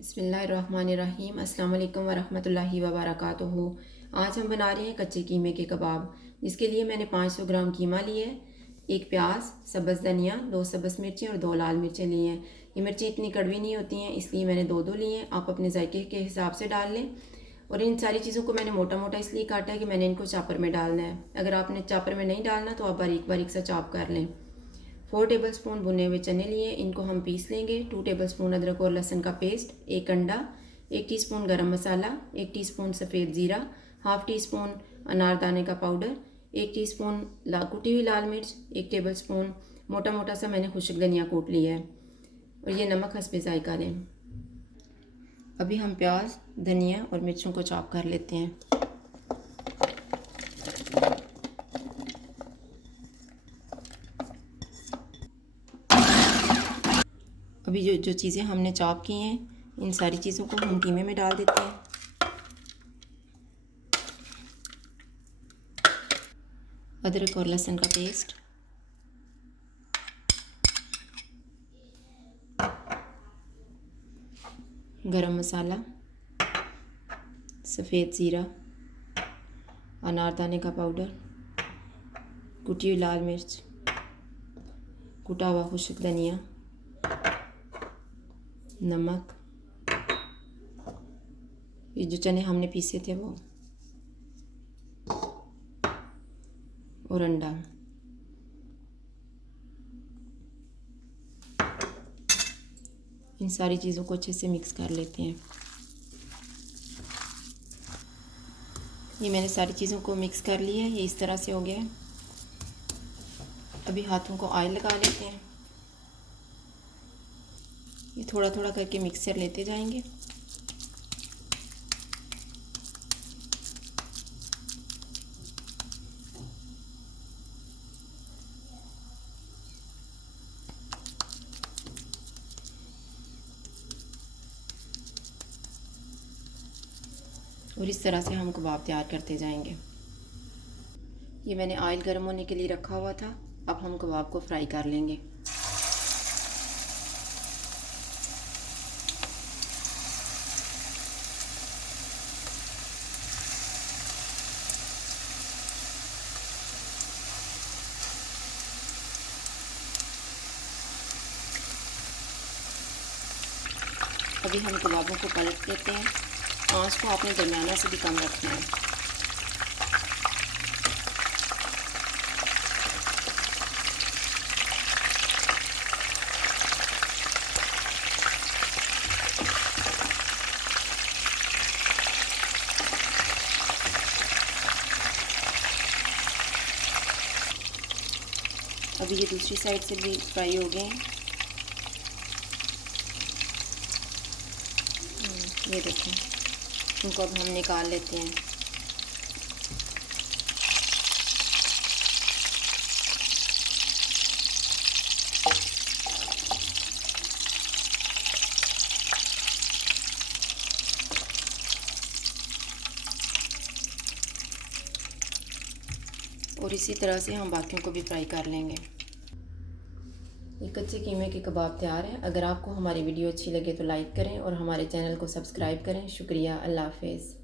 बिस्मिल्लाहिर्रहमानिर्रहीम। अस्सलाम वालेकुम वरहमतुल्लाहि वबरकातुहू। आज हम बना रहे हैं कच्चे कीमे के कबाब। इसके लिए मैंने 500 ग्राम कीमा लिया है, एक प्याज, सब्ज़ धनिया, 2 सब्ज़ मिर्चें और 2 लाल मिर्चें ली हैं। ये मिर्चें इतनी कड़वी नहीं होती हैं, इसलिए मैंने दो ली हैं। आप अपने जायके के हिसाब से डाल लें। और इन सारी चीज़ों को मैंने मोटा मोटा इसलिए काटा है कि मैंने इनको चापर में डालना है। अगर आपने चापर में नहीं डालना तो आप बारीक बारीक सा चॉप कर लें। 4 टेबलस्पून भुने हुए चने लिए, इनको हम पीस लेंगे। 2 टेबलस्पून अदरक और लहसुन का पेस्ट, एक अंडा, 1 टीस्पून गरम मसाला, 1 टीस्पून सफ़ेद ज़ीरा, हाफ़ टी स्पून अनारदाने का पाउडर, 1 टीस्पून कुटी हुई लाल मिर्च, 1 टेबलस्पून मोटा मोटा सा मैंने खुश्क धनिया कूट लिया है, और ये नमक हस्बे ज़ायका लें। अभी हम प्याज, धनिया और मिर्चों को चॉप कर लेते हैं। अभी जो चीज़ें हमने चॉप की हैं, इन सारी चीज़ों को हम कीमे में डाल देते हैं। अदरक और लहसुन का पेस्ट, गरम मसाला, सफ़ेद ज़ीरा, अनारदाने का पाउडर, कुटी हुई लाल मिर्च, कुटा हुआ खुश्क धनिया, नमक, ये जो चने हमने पीसे थे वो, और अंडा। इन सारी चीज़ों को अच्छे से मिक्स कर लेते हैं। ये मैंने सारी चीज़ों को मिक्स कर लिया है, ये इस तरह से हो गया है। अभी हाथों को ऑयल लगा लेते हैं। ये थोड़ा थोड़ा करके मिक्सचर लेते जाएंगे। और इस तरह से हम कबाब तैयार करते जाएंगे। ये मैंने ऑयल गर्म होने के लिए रखा हुआ था। अब हम कबाब को फ्राई कर लेंगे। अभी हम कबाबों को पलट देते हैं। आंच को आपने दरमियाना से भी कम रखना है। अभी ये दूसरी साइड से भी फ्राई हो गए हैं। ये देखें, इनको अब हम निकाल लेते हैं। और इसी तरह से हम बाकियों को भी फ्राई कर लेंगे। ये कच्चे कीमे के कबाब तैयार हैं। अगर आपको हमारी वीडियो अच्छी लगे तो लाइक करें और हमारे चैनल को सब्सक्राइब करें। शुक्रिया। अल्लाह हाफ़िज़।